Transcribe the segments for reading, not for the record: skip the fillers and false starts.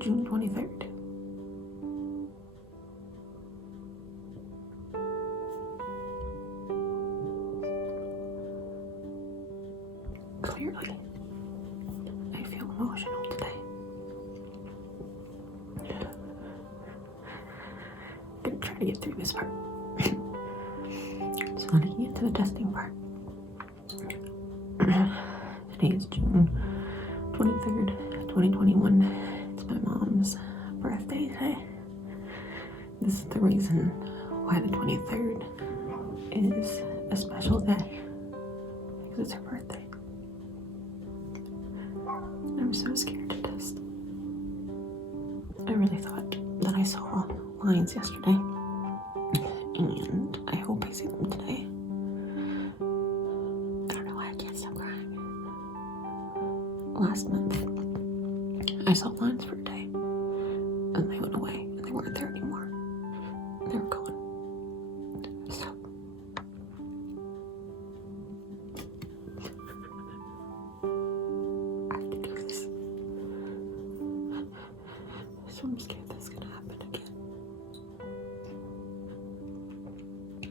June 23rd. Clearly, I feel emotional today. I'm gonna try to get through this part. So let me get to the testing part. Today is June 23rd, 2021. It's my mom's birthday today. This is the reason why the 23rd is a special day, because it's her birthday. I'm so scared to test. I really thought that I saw lines yesterday, and I hope I see them today. I don't know why I can't stop crying. Last month, I saw lines for a day, and they went away, and they weren't there anymore. They were gone. So, I have to do this. So I'm scared that's gonna happen again.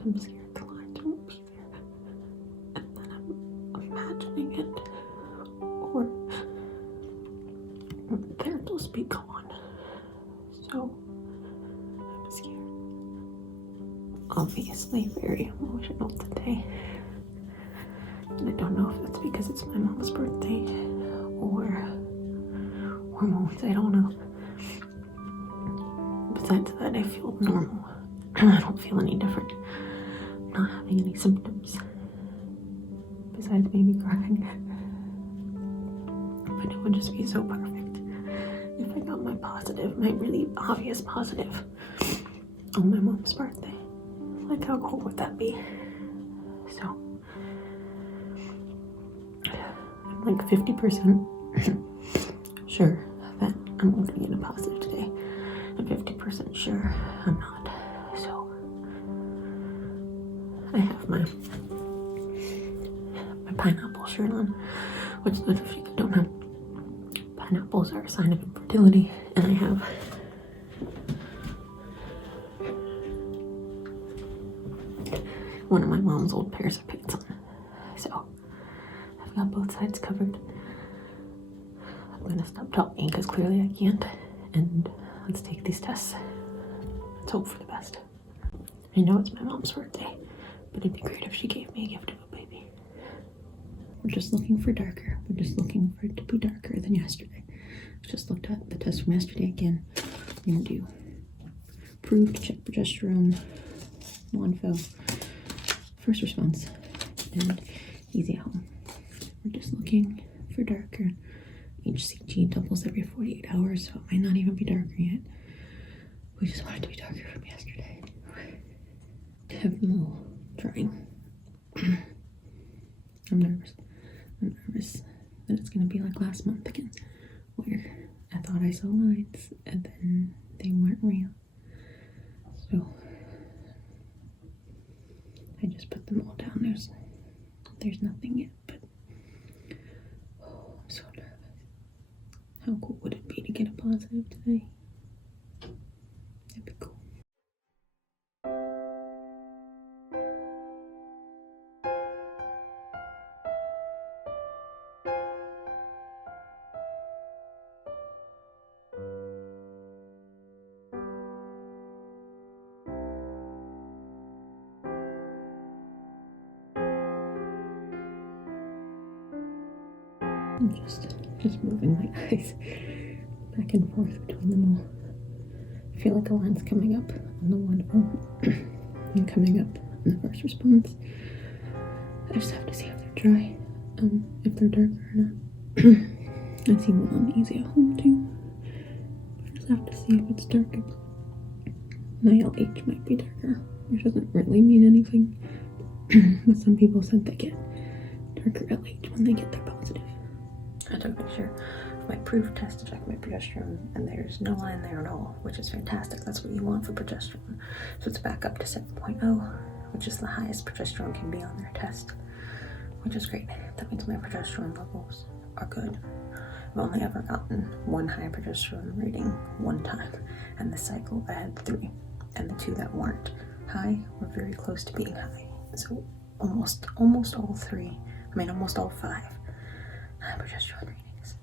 I'm scared the lines won't be there, and then I'm imagining it, or they're supposed to be gone. So I'm scared. Obviously very emotional today. And I don't know if that's because it's my mom's birthday or hormones, I don't know. Besides that, I feel normal. I don't feel any different. I'm not having any symptoms besides maybe crying. But it would just be so perfect if I got my really obvious positive on my mom's birthday. Like, how cool would that be? So, I'm like 50% sure that I'm gonna get a positive today. I'm 50% sure I'm not. So, I have my pineapple shirt on, which, if you don't know, pineapples are a sign of infertility, and I have one of my mom's old pairs of pants on. So I've got both sides covered. I'm gonna stop talking because clearly I can't, and let's take these tests. Let's hope for the best. I know it's my mom's birthday, but it'd be great if she gave me a gift of a baby. We're just looking for darker. We're just looking for it to be darker than yesterday. I just looked at the test from yesterday again. I'm gonna do proved, check progesterone, non-fill, first response, and easy at home. We're just looking for darker. HCG doubles every 48 hours, so it might not even be darker yet. We just want it to be darker from yesterday. I have no trying. I'm nervous. I'm nervous that it's gonna be like last month again, where I thought I saw lines and then they weren't real. So I just put them all down. There's nothing yet, but oh, I'm so nervous. How cool would it be to get a positive today? That'd be cool. I'm just moving my eyes back and forth between them all. I feel like a line's coming up on the one and coming up on the first response. I just have to see if they're dry, if they're darker or not. I see one on easy at home too. I just have to see if it's darker. My LH might be darker, which doesn't really mean anything. But some people said they get darker LH when they get their positive. I took a picture of my proof test to check my progesterone, and there's no line there at all, which is fantastic. That's what you want for progesterone. So it's back up to 7.0, which is the highest progesterone can be on their test, which is great. That means my progesterone levels are good. I've only ever gotten one high progesterone reading one time, and this cycle I had 3, and the 2 that weren't high were very close to being high. So almost all 3, almost all 5 high progesterone readings.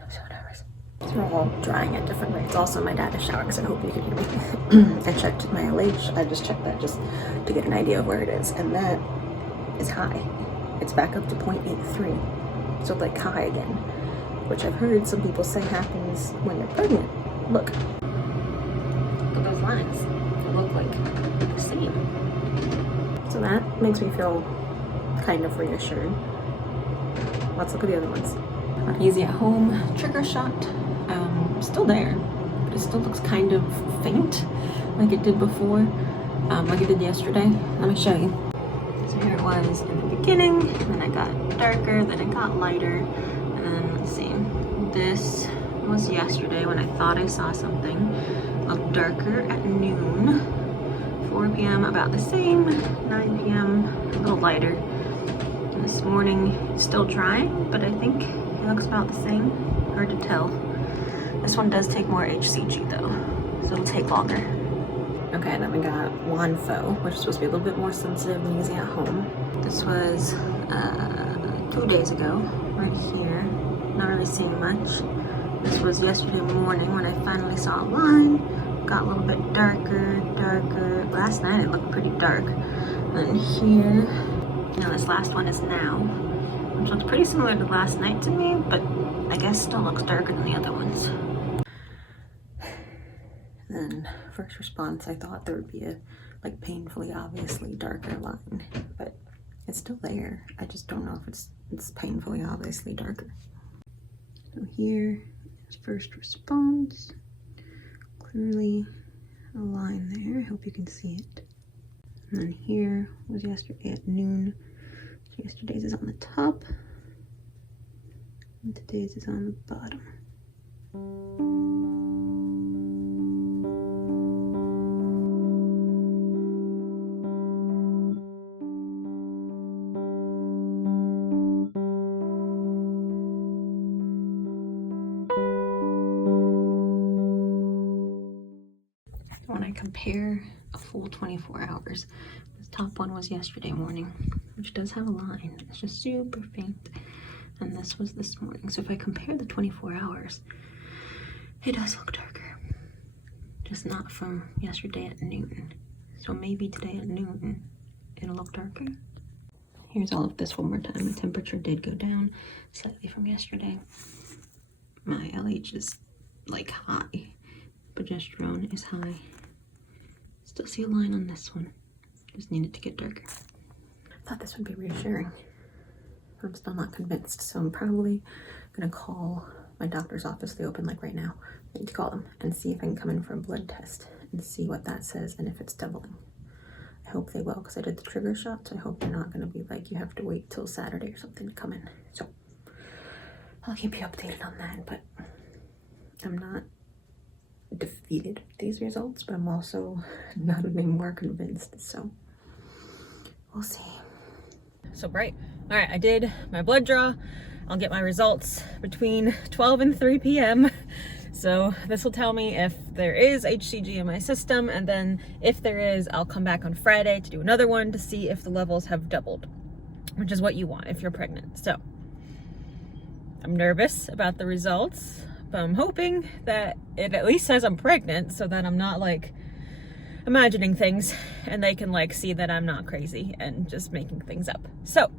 I'm so nervous. So we're all drying at different rates. Also, my dad is showering, because I hope you can hear me. I checked my LH. I just checked that just to get an idea of where it is, and that is high. It's back up to 0.83, so like high again, which I've heard some people say happens when you're pregnant. Look at those lines. They look like the same. So that makes me feel kind of reassured. Let's look at the other ones. Easy at home trigger shot. Still there, but it still looks kind of faint like it did before, like it did yesterday. Let me show you. So here it was in the beginning, and then it got darker, then it got lighter, and then let's see, this was yesterday when I thought I saw something. It looked darker at noon, 4 p.m. about the same, 9 p.m. a little lighter. And this morning still drying, but I think it looks about the same. Hard to tell. This one does take more HCG though, so it'll take longer. Okay, then we got Wanfo, which is supposed to be a little bit more sensitive than easy at home. This was 2 days ago, right here. Not really seeing much. This was yesterday morning when I finally saw a line. Got a little bit darker. Last night it looked pretty dark. And here, this last one is now, which looks pretty similar to last night to me, but I guess still looks darker than the other ones. Then first response, I thought there would be a painfully obviously darker line, but it's still there. I just don't know if it's painfully obviously darker. So here is first response. Clearly a line there. I hope you can see it. And then here was yesterday at noon. So yesterday's is on the top, and today's is on the bottom. When I compare a full 24 hours, this top one was yesterday morning, which does have a line. It's just super faint. And this was this morning. So if I compare the 24 hours, it does look darker. Just not from yesterday at noon. So maybe today at noon, it'll look darker. Here's all of this one more time. The temperature did go down slightly from yesterday. My LH is high. Progesterone is high. Still see a line on this one. Just need it to get darker. I thought this would be reassuring. I'm still not convinced, so I'm probably gonna call my doctor's office. They open right now. I need to call them and see if I can come in for a blood test and see what that says and if it's doubling. I hope they will, because I did the trigger shot, so I hope they're not gonna be you have to wait till Saturday or something to come in. So I'll keep you updated on that, but I'm not defeated with these results, but I'm also not any more convinced, so we'll see. So bright. All right, I did my blood draw. I'll get my results between 12 and 3 p.m. So this will tell me if there is HCG in my system, and then if there is, I'll come back on Friday to do another one to see if the levels have doubled, which is what you want if you're pregnant. So I'm nervous about the results, but I'm hoping that it at least says I'm pregnant, so that I'm not imagining things and they can see that I'm not crazy and just making things up. So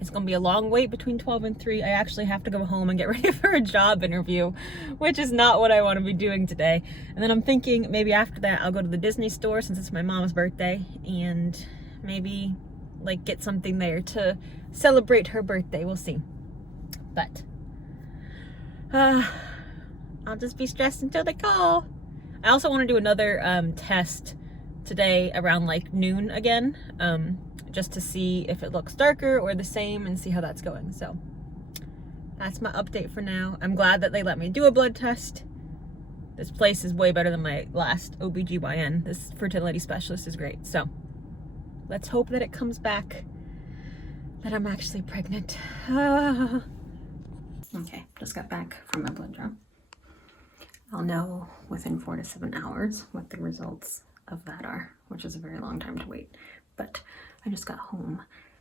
it's gonna be a long wait between 12 and 3. I actually have to go home and get ready for a job interview, which is not what I want to be doing today. And then I'm thinking maybe after that I'll go to the Disney store, since it's my mom's birthday, and maybe get something there to celebrate her birthday. We'll see. But I'll just be stressed until they call. I also want to do another test today around noon again, just to see if it looks darker or the same and see how that's going. So that's my update for now. I'm glad that they let me do a blood test. This place is way better than my last OBGYN. This fertility specialist is great. So let's hope that it comes back that I'm actually pregnant. Okay, just got back from my blood draw. I'll know within 4 to 7 hours what the results of that are, which is a very long time to wait. But I just got home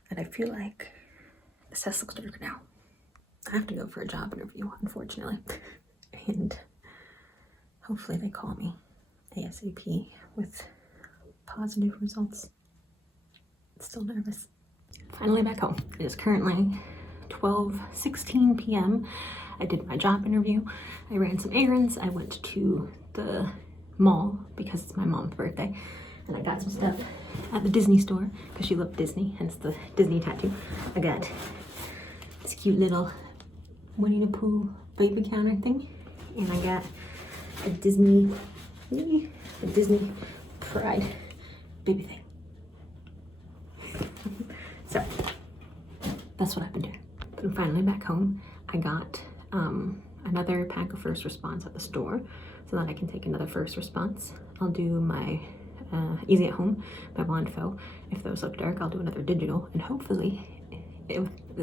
and I feel like the cyst looks darker now. I have to go for a job interview, unfortunately. And hopefully they call me ASAP with positive results. Still nervous. Finally back home. It is currently 12:16 p.m. I did my job interview. I ran some errands. I went to the mall because it's my mom's birthday. And I got some stuff at the Disney store because she loved Disney, hence the Disney tattoo. I got this cute little Winnie the Pooh baby counter thing. And I got a Disney Pride baby thing. So that's what I've been doing. But I'm finally back home. I got another pack of first response at the store so that I can take another first response. I'll do my easy at home, my wand fo. If those look dark, I'll do another digital, and hopefully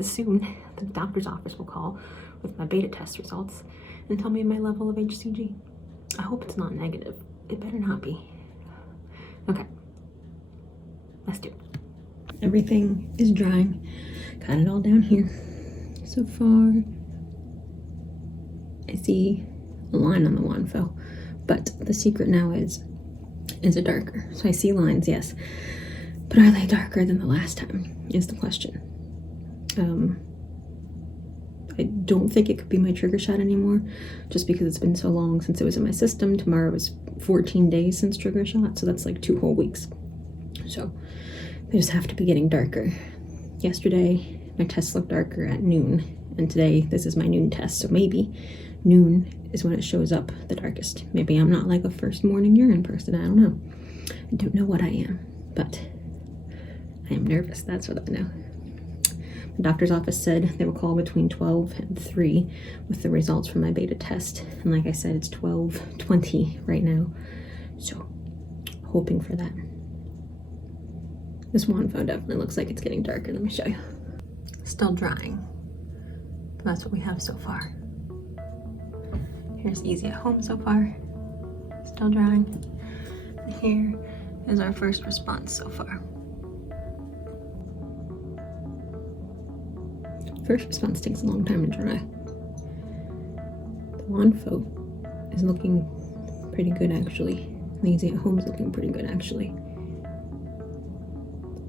soon the doctor's office will call with my beta test results and tell me my level of HCG. I hope it's not negative. It better not be. Okay, let's do it. Everything is drying. Got it all down here. So far, I see a line on the wand fo, but the secret now is it darker? So I see lines, yes, but are they darker than the last time is the question. I don't think it could be my trigger shot anymore, just because it's been so long since it was in my system. Tomorrow was 14 days since trigger shot, so that's like 2 whole weeks. So they just have to be getting darker. Yesterday, my test looked darker at noon, and today this is my noon test, so maybe noon is when it shows up the darkest. Maybe I'm not like a first morning urine person, I don't know. I don't know what I am, but I am nervous, that's what I know. The doctor's office said they will call between 12 and 3 with the results from my beta test, and like I said, it's 12:20 right now, so hoping for that. This wand phone definitely looks like it's getting darker. Let me show you. Still drying. But that's what we have so far. Here's easy at home so far. Still drying. And here is our first response so far. First response takes a long time to dry. The wand photo is looking pretty good actually. The easy at home is looking pretty good actually.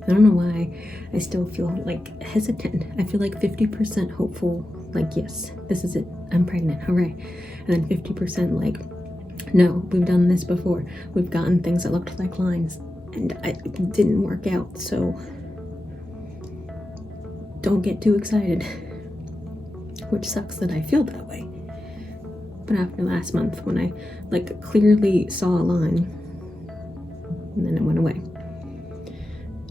I don't know why I still feel like hesitant. I feel like 50% hopeful, like yes, this is it, I'm pregnant, hooray. And then 50% like, no, we've done this before. We've gotten things that looked like lines and it didn't work out, so don't get too excited. Which sucks that I feel that way. But after last month when I like clearly saw a line and then it went away.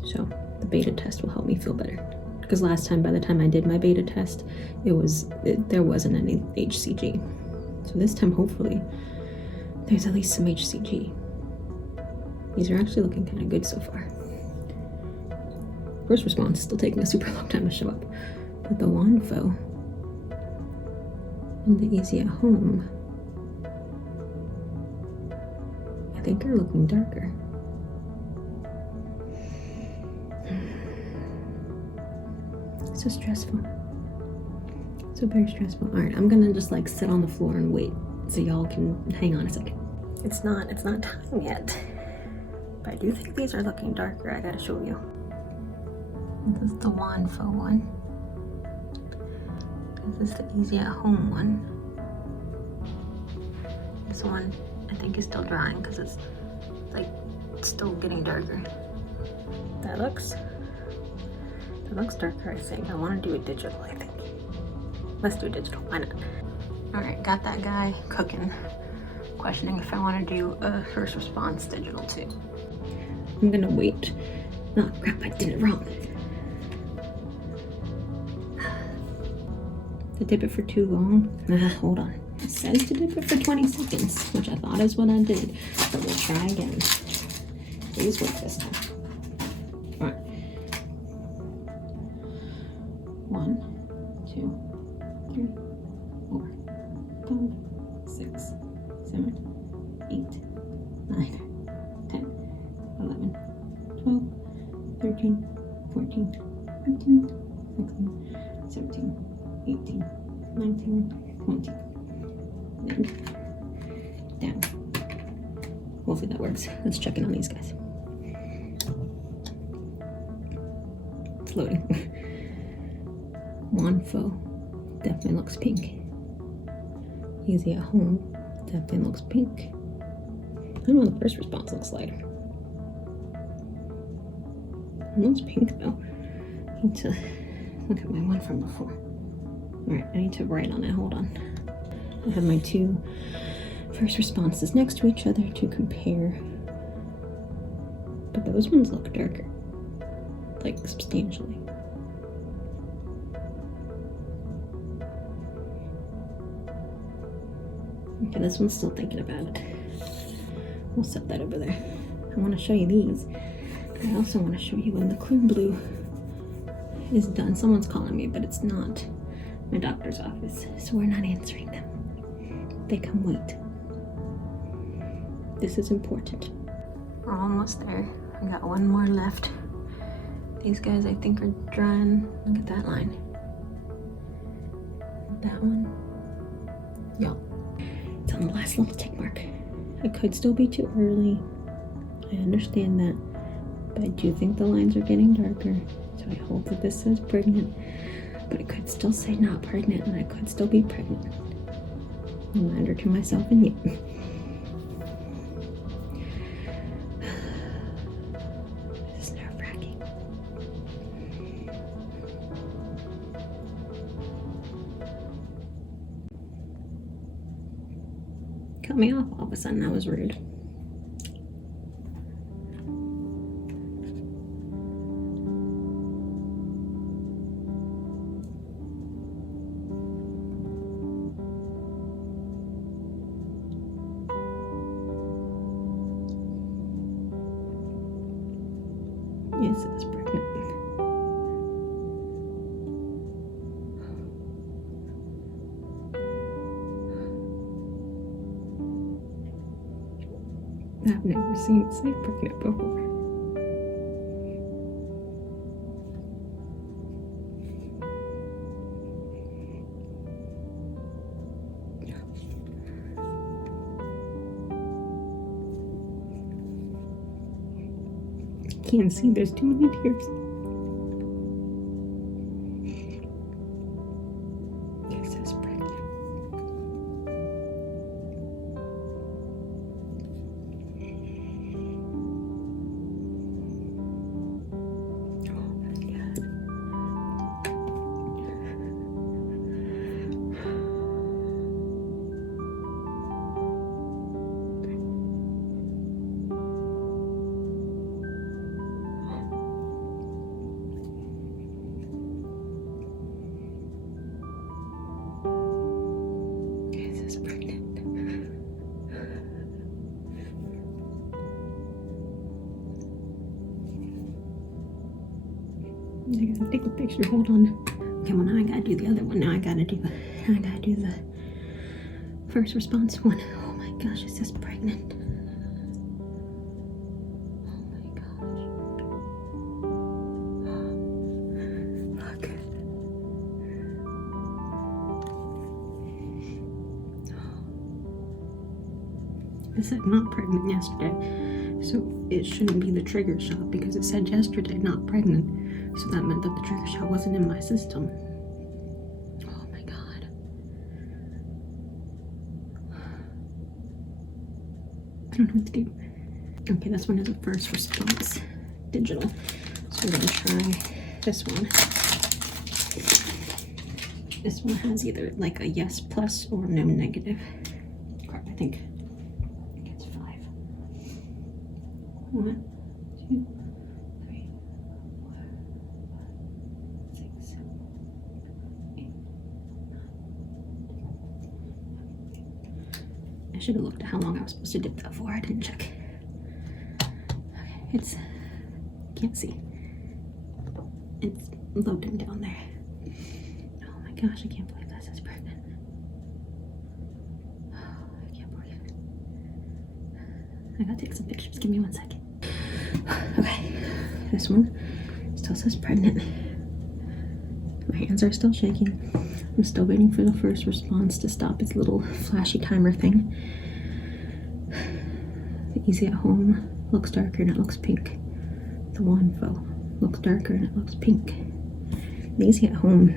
So the beta test will help me feel better. Because last time, by the time I did my beta test, there wasn't any HCG. So this time, hopefully, there's at least some HCG. These are actually looking kind of good so far. First response is still taking a super long time to show up. But the wand fo and the easy at home, I think are looking darker. So stressful. So very stressful. All right, I'm gonna just like sit on the floor and wait so y'all can hang on a second. It's not time yet. But I do think these are looking darker. I gotta show you. This is the wand fo one. This is the easy at home one. This one I think is still drying because it's like still getting darker. That looks darker, I think. I want to do a digital, I think. Let's do a digital, why not? All right, got that guy cooking, questioning if I want to do a first response digital too. I'm gonna wait. Oh crap, I did it wrong. To dip it for too long? Hold on. It says to dip it for 20 seconds, which I thought is what I did, but we'll try again. Please work this time. All right. 1, 2, 3, 5, 6, 7, 8, 9, 10, 11, 12, 13, 14, 15, 16, 17, 18, 19, 20. Then down. Hopefully that works. Let's check in on these guys. It's loading. Wanfo definitely looks pink. Easy at home definitely looks pink. I don't know what the first response looks like. It looks pink though. I need to look at my one from before. Alright, I need to write on it. Hold on. I have my 2 first responses next to each other to compare. But those ones look darker. Like substantially. Okay, this one's still thinking about it. We'll set that over there. I want to show you these. I also want to show you when the clear blue is done. Someone's calling me, but it's not my doctor's office, so we're not answering them. They can wait. This is important. We're almost there. I got one more left. These guys I think are drying. Look at that line. That one. Yup. It's on the last little tick mark. It could still be too early. I understand that. But I do think the lines are getting darker. So I hope that this says pregnant. But it could still say not pregnant, and I could still be pregnant. Reminder to myself and you. This is nerve-wracking. Cut me off all of a sudden. That was rude. Yes, it's pregnant. I've never seen it say pregnant before. Can't see, there's too many tears. It says pregnant. Oh my God. I gotta take a picture. Hold on. Okay, well now I gotta do the other one. Now I gotta do the first response one. Oh my gosh, it says pregnant. Oh my gosh. Look. It said not pregnant yesterday, so it shouldn't be the trigger shot because it said yesterday not pregnant. So that meant that the trigger shot wasn't in my system. Oh my God. I don't know what to do. Okay, this one is a first response digital. So we're gonna try this one. This one has either like a yes plus or no negative. Crap, I think it's 5. 1, 2, 3, 4, 5, 6, 7, 8, 9. I should have looked at how long I was supposed to dip that for. I didn't check. Okay, it's can't see. It's loading down there. Oh my gosh, I can't believe that says pregnant. I gotta take some pictures. Give me 1 second. Okay, this one still says pregnant. My hands are still shaking. I'm still waiting for the first response to stop its little flashy timer thing. The easy at home looks darker and it looks pink. The Wanfo looks darker and it looks pink. The easy at home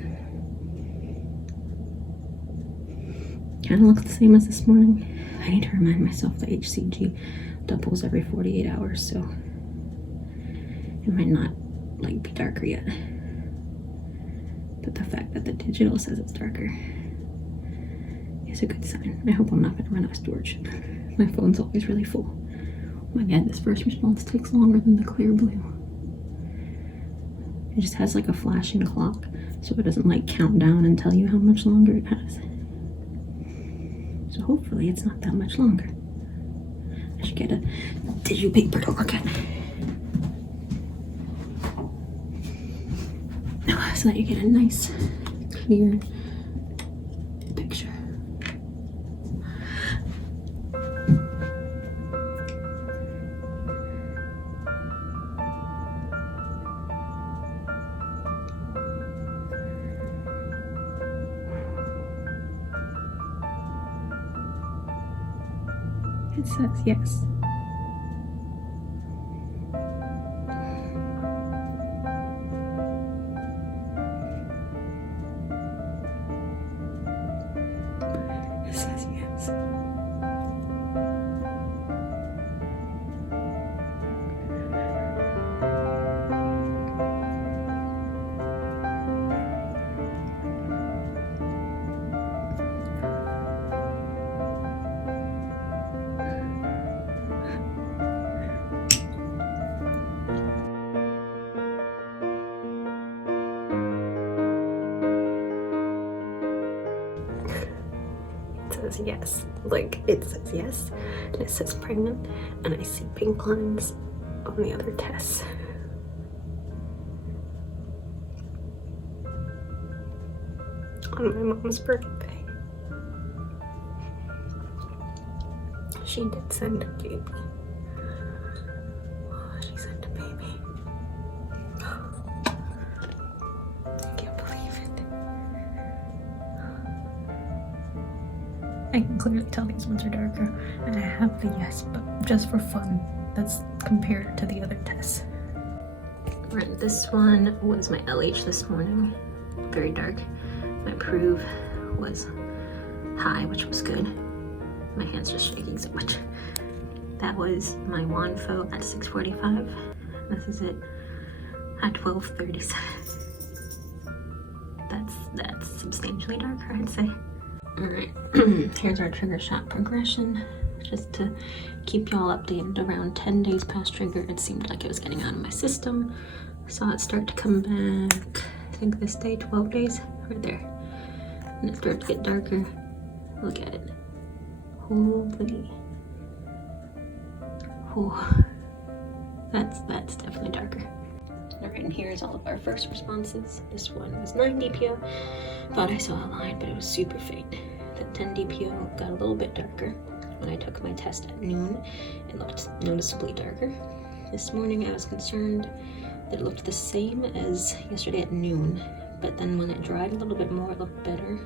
kind of looks the same as this morning. I need to remind myself that HCG doubles every 48 hours, so it might not like be darker yet. But the fact that the digital says it's darker is a good sign. I hope I'm not going to run out of storage. My phone's always really full. Oh my god, this first response takes longer than the clear blue. It just has like a flashing clock, so it doesn't like count down and tell you how much longer it has. So hopefully it's not that much longer. I should get a tissue paper to look at, so that you get a nice, clear picture. It says yes. It says yes. It says yes, like it says yes, and it says pregnant, and I see pink lines on the other tests. On my mom's birthday, she did send a baby. Oh, she sent a baby. I can't believe it. I can clearly tell these ones are darker, and I have the yes, but just for fun, that's compared to the other tests. Right, this one was my LH this morning, very dark. My prove was high, which was good. My hand's just shaking so much. That was my Wanfo at 6:45. This is it at 12:37. That's substantially darker, I'd say. Alright, here's our trigger shot progression. Just to keep y'all updated, around 10 days past trigger, it seemed like it was getting out of my system. Saw it start to come back, I think this day, 12 days, right there. And it started to get darker. Look at it. Holy. Whew. That's definitely darker. Alright, and here's all of our first responses. This one was 9 DPO. Thought I saw a line, but it was super faint. The 10 DPO got a little bit darker. When I took my test at noon, it looked noticeably darker. This morning I was concerned that it looked the same as yesterday at noon, but then when it dried a little bit more, it looked better.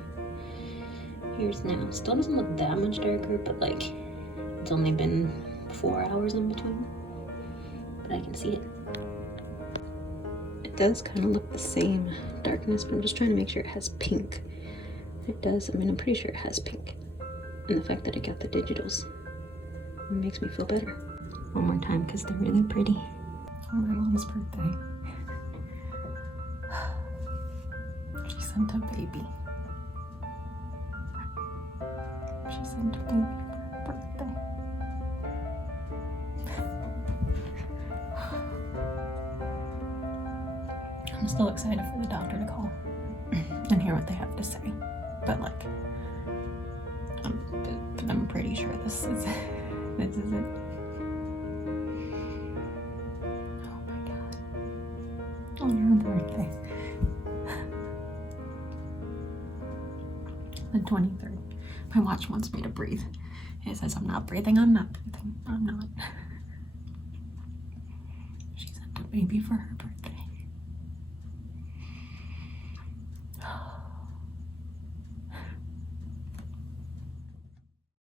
Here's now. Still doesn't look that much darker, but like it's only been 4 hours in between. But I can see it. It does kind of look the same darkness, but I'm just trying to make sure it has pink. It does. I mean, I'm pretty sure it has pink. And the fact that it got the digitals makes me feel better. One more time, because they're really pretty. On my mom's birthday, she sent a baby. She sent a baby for her birthday. I'm still excited for the doctor to call and hear what they have to say. But like, I'm pretty sure this is it. Oh my god. On her birthday. The 23rd. My watch wants me to breathe. It says I'm not breathing, I'm not breathing, I'm not. She sent a baby for her birthday.